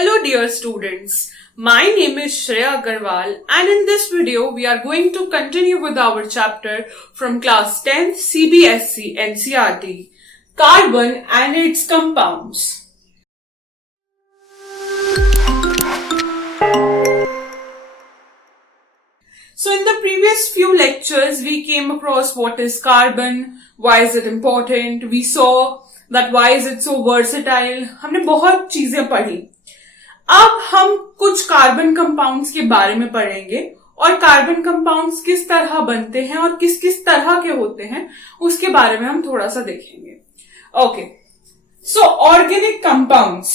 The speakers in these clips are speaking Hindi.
Hello dear students, my name is Shreya Agarwal and in this video we are going to continue with our chapter from class 10th CBSE NCERT, Carbon and its compounds. So in the previous few lectures we came across what is carbon, why is it important, we saw that why is it so versatile, हमने बहुत चीजें पढ़ी. अब हम कुछ कार्बन कंपाउंड्स के बारे में पढ़ेंगे और कार्बन कंपाउंड्स किस तरह बनते हैं और किस किस तरह के होते हैं उसके बारे में हम थोड़ा सा देखेंगे. Okay, so organic compounds.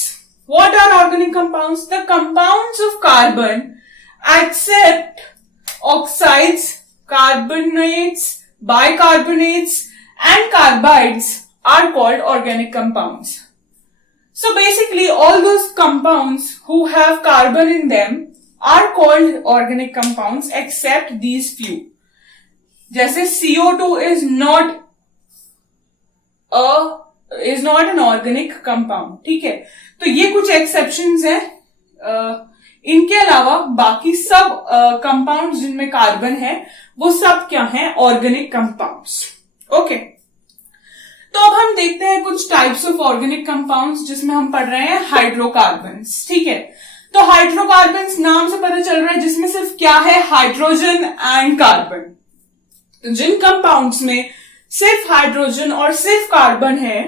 What are organic compounds? The compounds of carbon except oxides, carbonates, bicarbonates and carbides are called organic compounds. So basically all those compounds who have carbon in them are called organic compounds except these few. जैसे CO2 is not an organic compound. ठीक है, तो ये कुछ exceptions हैं. इनके अलावा बाकी सब कंपाउंड्स जिनमें कार्बन है वो सब क्या हैं? Organic compounds. ओके, तो अब हम देखते हैं कुछ टाइप्स ऑफ ऑर्गेनिक कंपाउंड्स जिसमें हम पढ़ रहे हैं हाइड्रोकार्बन्स. ठीक है, तो हाइड्रोकार्बन्स नाम से पता चल रहा है जिसमें सिर्फ क्या है? Hydrogen and carbon. तो जिन कंपाउंड्स में सिर्फ हाइड्रोजन और सिर्फ कार्बन है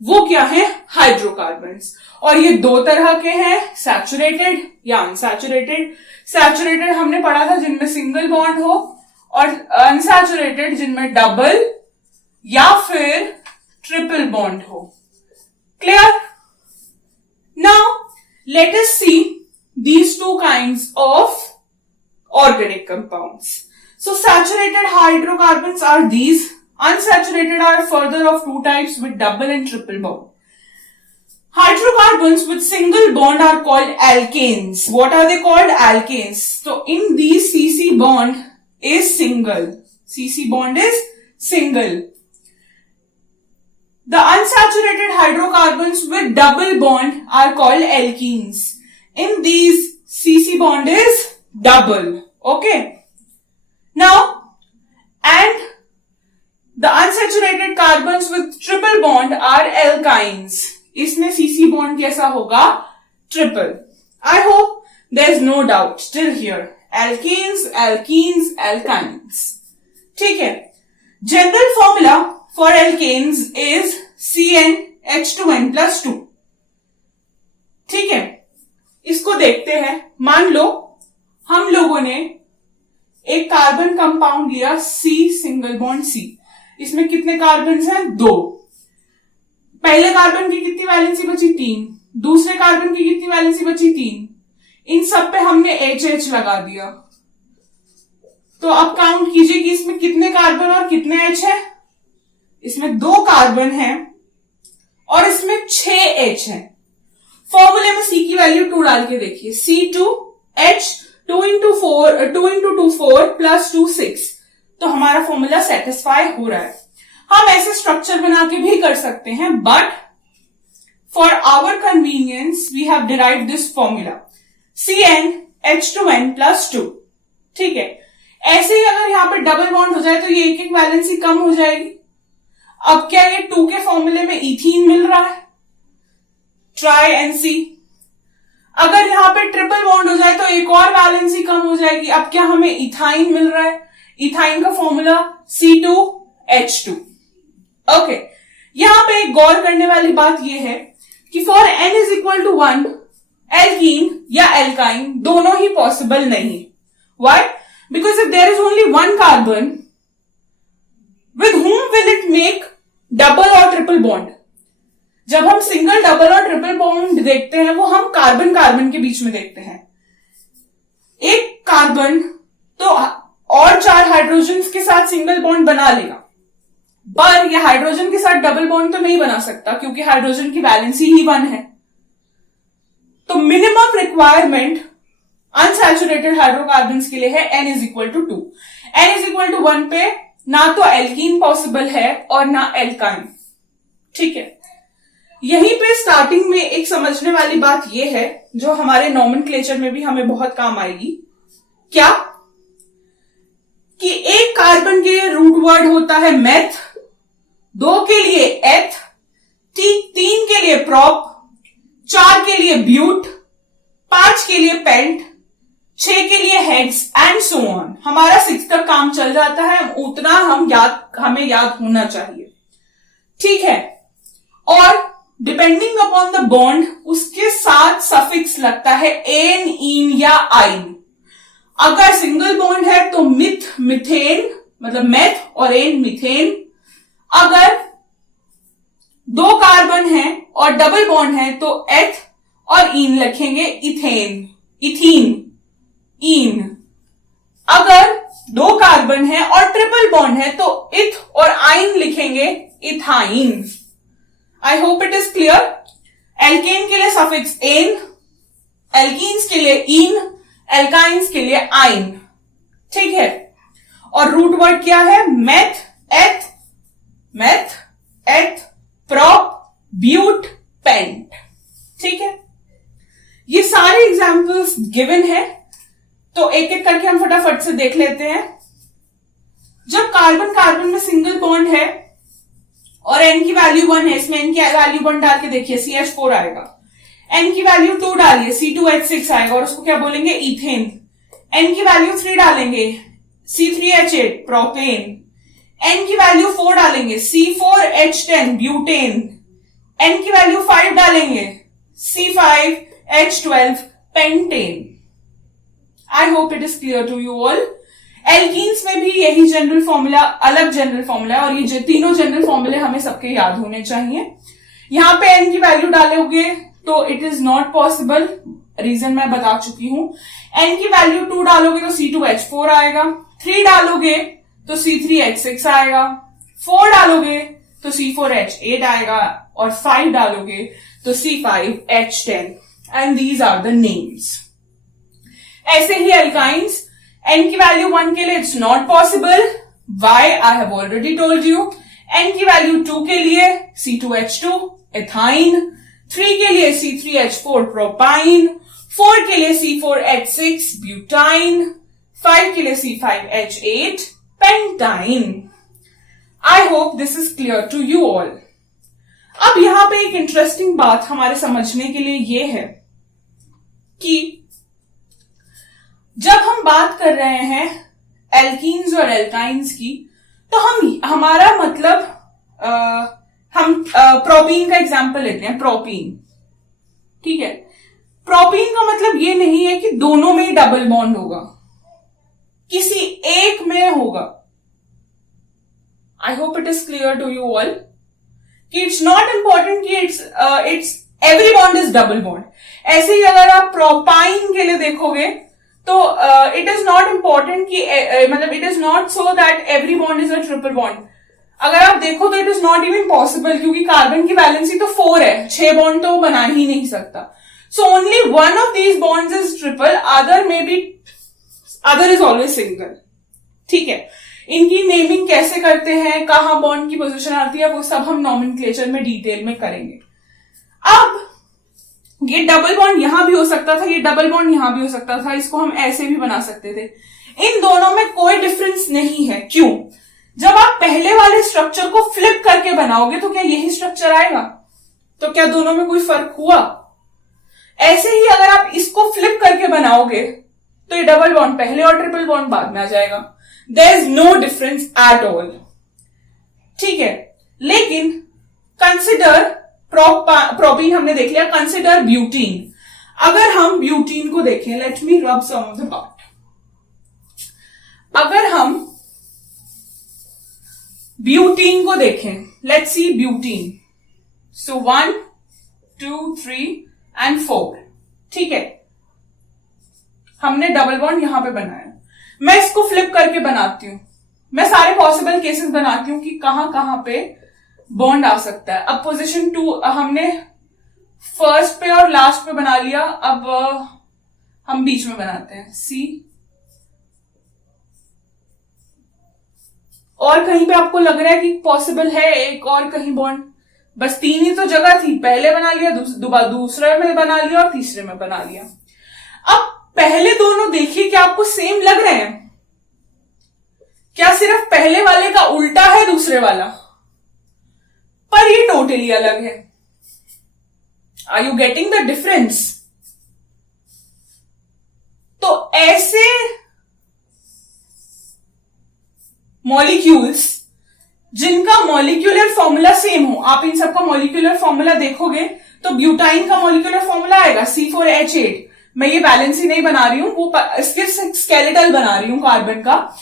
वो क्या है? हाइड्रोकार्बन्स. और ये दो तरह के हैं, सैचुरेटेड या अनसैचुरेटेड. सैचुरेटेड हमने पढ़ा था जिनमें सिंगल बॉन्ड हो और अनसैचुरेटेड जिनमें डबल या फिर ट्रिपल बॉन्ड हो. Clear? Now let us see these two kinds of organic compounds. So saturated hydrocarbons are these. Unsaturated are further of two types with double and triple bond. Hydrocarbons with single bond are called alkanes. What are they called? Alkanes. So in these CC bond is single. CC bond is single. The unsaturated hydrocarbons with double bond are called alkenes. In these CC bond is double. Okay. Now, and the unsaturated carbons with triple bond are alkynes. इसमें CC bond कैसा होगा? Triple. I hope there is no doubt still here. Alkanes, alkenes, alkynes. ठीक है. General formula for alkanes is CnH2n plus 2. ठीक है, इसको देखते हैं. मान लो हम लोगों ने एक कार्बन कंपाउंड लिया C सिंगल बॉन्ड C. इसमें कितने कार्बन हैं? 2. पहले कार्बन की कितनी वैलेंसी बची? 3. दूसरे कार्बन की कितनी वैलेंसी बची? 3. इन सब पे हमने HH लगा दिया. तो अब काउंट कीजिए कि इसमें कितने कार्बन और कितने H है. इसमें 2 कार्बन है और इसमें 6 H है. फॉर्मूले में C की वैल्यू 2 डाल के देखिए. C2H 2 into 2 4 plus 2 6. तो हमारा फॉर्मूला सेटिस्फाई हो रहा है. हम ऐसे स्ट्रक्चर बना के भी कर सकते हैं but for our convenience we have derived this formula CnH2n plus 2. ठीक है, ऐसे ही अगर यहाँ पे डबल बॉन्ड हो जाए तो ये एक एक वैलेंसी कम हो जाएगी. अब क्या ये 2 के फॉर्मूले में इथीन मिल रहा है? ट्राई एंड सी. अगर यहाँ पे ट्रिपल बॉन्ड हो जाए तो एक और वैलेंसी कम हो जाएगी. अब क्या हमें इथाइन मिल रहा है? इथाइन का फॉर्मूला C2H2. ओके, यहां पे एक गौर करने वाली बात यह है कि for n is equal to 1 alkene या एल्काइन दोनों ही पॉसिबल नहीं. Why? Because if there is only 1 carbon with whom will it make double or triple bond? जब हम सिंगल, डबल और ट्रिपल बॉन्ड देखते हैं वो हम कार्बन कार्बन के बीच में देखते हैं. एक कार्बन तो और 4 हाइड्रोजन के साथ सिंगल बॉन्ड बना लेगा पर ये हाइड्रोजन के साथ डबल बॉन्ड तो नहीं बना सकता क्योंकि हाइड्रोजन की वैलेंसी ही 1 है. तो मिनिमम रिक्वायरमेंट अनसैचुरेटेड हाइड्रोकार्बन्स के लिए है n is equal to 2. n is equal to 1 पे ना तो एल्कीन पॉसिबल है और ना एल्काइन. ठीक है, यहीं पे स्टार्टिंग में एक समझने वाली बात यह है जो हमारे नॉमेनक्लेचर में भी हमें बहुत काम आएगी। क्या कि एक कार्बन के लिए रूट वर्ड होता है मेथ, 2 के लिए एथ, 3 के लिए प्रॉप, 4 के लिए ब्यूट, 5 के लिए पेंट, 6 के लिए हेड्स एंड सो ऑन। हमारा 6 तक काम चल जाता है, उतना हमें याद होना चाहिए, ठीक है। और डिपेंडिंग अपॉन द बॉन्ड उसके साथ सफिक्स लगता है एन, इन या आइन। अगर सिंगल बॉन्ड है तो मिथ, मिथेन, मतलब मेथ और एन मिथेन। अगर 2 कार्बन है और डबल बॉन्ड है तो एथ और इन लिखेंगे इथेन, इथीन, इन। अगर 2 कार्बन है और ट्रिपल बॉन्ड है तो इथ और आइन लिखेंगे ethyne. I hope it is clear. Alkane के लिए सफिक्स एन, एल्कीन्स के लिए इन, एल्काइंस के लिए आइन, ठीक है। और रूट वर्ड क्या है? मेथ, एथ, प्रॉप, ब्यूट, पेंट, ठीक है। ये सारे एग्जाम्पल्स गिवन है, तो एक एक करके हम फटाफट से देख लेते हैं। जब कार्बन कार्बन में सिंगल बॉन्ड है और n की वैल्यू 1 है, इसमें n की वैल्यू 1 डाल के देखिए CH4 आएगा। n की वैल्यू 2 डालिए C2H6 आएगा और उसको क्या बोलेंगे? इथेन। n की वैल्यू 3 डालेंगे C3H8 प्रोपेन। n की वैल्यू 4 डालेंगे C4H10 ब्यूटेन। n की वैल्यू 5 डालेंगे C5H12 pentane. I hope it is clear to you all. Alkenes में भी यही जनरल फॉर्मूला, अलग जनरल फॉर्मूला है और ये तीनों जनरल फॉर्मूले हमें सबके याद होने चाहिए। यहां पे n की वैल्यू डालोगे तो it is not possible, reason मैं बता चुकी हूं। n की वैल्यू 2 डालोगे तो C2H4 आएगा, 3 डालोगे तो C3H6 आएगा, 4 डालोगे तो C4H8 आएगा और 5 डालोगे तो C5H10 and these are the names. ऐसे ही अल्काइंस, n की वैल्यू 1 के लिए it's not possible, why I have already told you. n की वैल्यू 2 के लिए C2H2 एथाइन, 3 के लिए C3H4 प्रोपाइन, 4 के लिए C4H6 ब्यूटाइन, 5 के लिए C5H8 pentyne. I hope this is clear to you all. अब यहां पे एक इंटरेस्टिंग बात हमारे समझने के लिए यह है कि जब हम बात कर रहे हैं एल्कीन्स और एल्काइंस की, तो हमारा मतलब हम प्रोपीन का एग्जांपल लेते हैं। प्रोपीन, ठीक है। प्रोपीन का मतलब ये नहीं है कि दोनों में ही डबल बॉन्ड होगा, किसी एक में होगा। I hope it is clear to you all कि इट्स नॉट इंपॉर्टेंट कि it's every bond is double bond. ऐसे ही अगर आप प्रोपाइन के लिए देखोगे तो इट इज नॉट इंपॉर्टेंट कि मतलब it is not so that every bond is a triple bond. अगर आप देखो तो it is not even possible, क्योंकि कार्बन की वैलेंसी तो 4 है, 6 बॉन्ड तो बना ही नहीं सकता। So only one of these bonds is triple, other is always single, ठीक है। इनकी नेमिंग कैसे करते हैं, कहां बॉन्ड की पोजीशन आती है, वो सब हम नॉमेनक्लेचर में डिटेल में करेंगे। अब ये डबल बॉन्ड यहां भी हो सकता था, ये डबल बॉन्ड यहां भी हो सकता था, इसको हम ऐसे भी बना सकते थे। इन दोनों में कोई डिफरेंस नहीं है। क्यों? जब आप पहले वाले स्ट्रक्चर को फ्लिप करके बनाओगे तो क्या यही स्ट्रक्चर आएगा? तो क्या दोनों में कोई फर्क हुआ? ऐसे ही अगर आप इसको फ्लिप करके बनाओगे तो ये डबल बॉन्ड पहले और ट्रिपल बॉन्ड बाद में आ जाएगा। There is no difference at all, ठीक है। लेकिन कंसिडर प्रोपीन हमने देख लिया, कंसिडर ब्यूटीन। अगर हम ब्यूटीन को देखें, लेट मी रब सम ऑफ द पार्ट। अगर हम ब्यूटीन को देखें, let's see butene. So 1 2 3 and 4, ठीक है। हमने डबल बॉन्ड यहां पे बनाया। मैं इसको फ्लिप करके बनाती हूं, मैं सारे पॉसिबल केसेस बनाती हूं कि कहां कहां पे बॉन्ड आ सकता है। अब पोजीशन 2 हमने फर्स्ट पे और लास्ट पे बना लिया, अब हम बीच में बनाते हैं सी। और कहीं पे आपको लग रहा है कि पॉसिबल है एक और कहीं बॉन्ड, बस 3 ही तो जगह थी, पहले बना लिया, दूसरे में बना लिया और तीसरे में बना लिया। अब पहले दोनों देखिए क्या आपको सेम लग रहे हैं? क्या सिर्फ पहले वाले का उल्टा है दूसरे वाला? पर ये टोटली अलग है। Are you getting the difference? तो ऐसे मॉलिक्यूल्स जिनका मॉलिक्यूलर फॉर्मूला सेम हो, आप इन सबका मॉलिक्यूलर फॉर्मूला देखोगे तो ब्यूटाइन का मॉलिक्यूलर फॉर्मूला आएगा C4H8। मैं ये बैलेंस ही नहीं बना रही हूं, वो सिर्फ स्केलेटल बना रही हूं कार्बन का।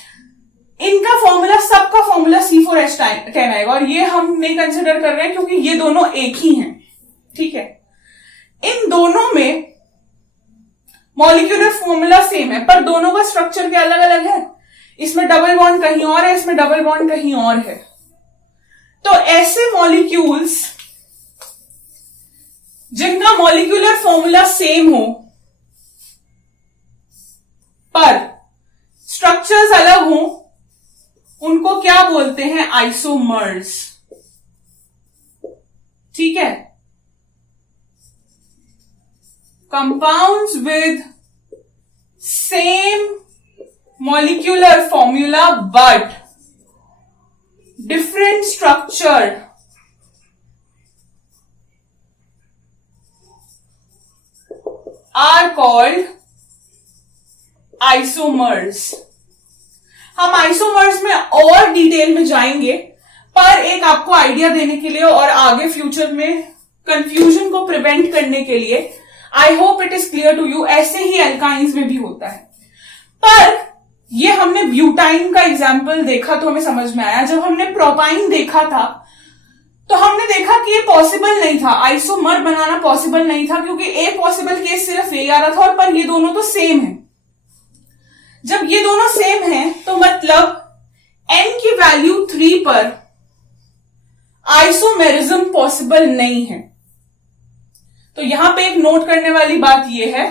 इनका फॉर्मूला, सबका फॉर्मूला C4H10 आएगा, और ये हम नहीं कंसिडर कर रहे हैं क्योंकि ये दोनों एक ही हैं। ठीक है, इन दोनों में मॉलिक्यूलर फॉर्मूला सेम है, पर दोनों का स्ट्रक्चर क्या अलग अलग है। इसमें डबल बॉन्ड कहीं और है, इसमें डबल बॉन्ड कहीं और है। तो ऐसे मॉलिक्यूल्स जिनका मॉलिक्यूलर फॉर्मूला सेम हो पर स्ट्रक्चर्स अलग हो, उनको क्या बोलते हैं? आइसोमर्स। ठीक है, compounds with same molecular formula but different structure are called isomers। हम आइसोमर्स में और डिटेल में जाएंगे, पर एक आपको आइडिया देने के लिए और आगे फ्यूचर में कंफ्यूजन को प्रिवेंट करने के लिए, I hope it is clear to you. ऐसे ही एल्काइंस में भी होता है, पर ये हमने ब्यूटाइन का एग्जाम्पल देखा तो हमें समझ में आया। जब हमने प्रोपाइन देखा था तो हमने देखा कि ये पॉसिबल नहीं था, आइसोमर बनाना पॉसिबल नहीं था, क्योंकि एक पॉसिबल केस सिर्फ ये आ रहा था, और पर ये दोनों तो सेम है। जब ये दोनों सेम है तो मतलब n की वैल्यू 3 पर आइसोमेरिज्म पॉसिबल नहीं है। तो यहां पे एक नोट करने वाली बात यह है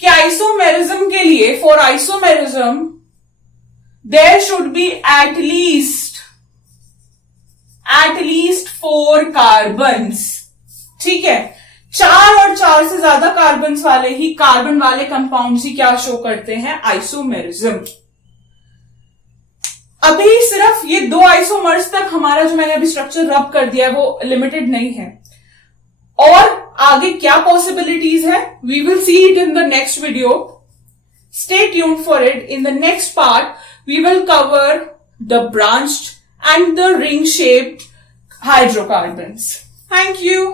कि आइसोमेरिज्म के लिए, for isomerism there should be at least 4 carbons. ठीक है, 4 और 4 से ज्यादा कार्बन्स वाले ही, कार्बन वाले कंपाउंड्स ही क्या शो करते हैं? आइसोमेरिज्म। अभी सिर्फ ये 2 आइसोमर्स तक हमारा जो मैंने अभी स्ट्रक्चर रब कर दिया है वो लिमिटेड नहीं है, और आगे क्या पॉसिबिलिटीज है we will see it in the next video. Stay tuned for it. In the next part we will cover the branched and the ring shaped hydrocarbons. Thank you.